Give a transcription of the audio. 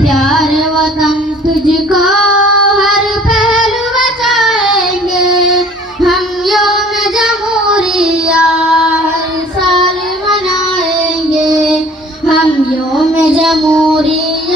प्यार वतन तुझको हर पहलू बचाएंगे। हम यौम जमहूरिया हर साल मनाएंगे। हम यौम जमहूरिया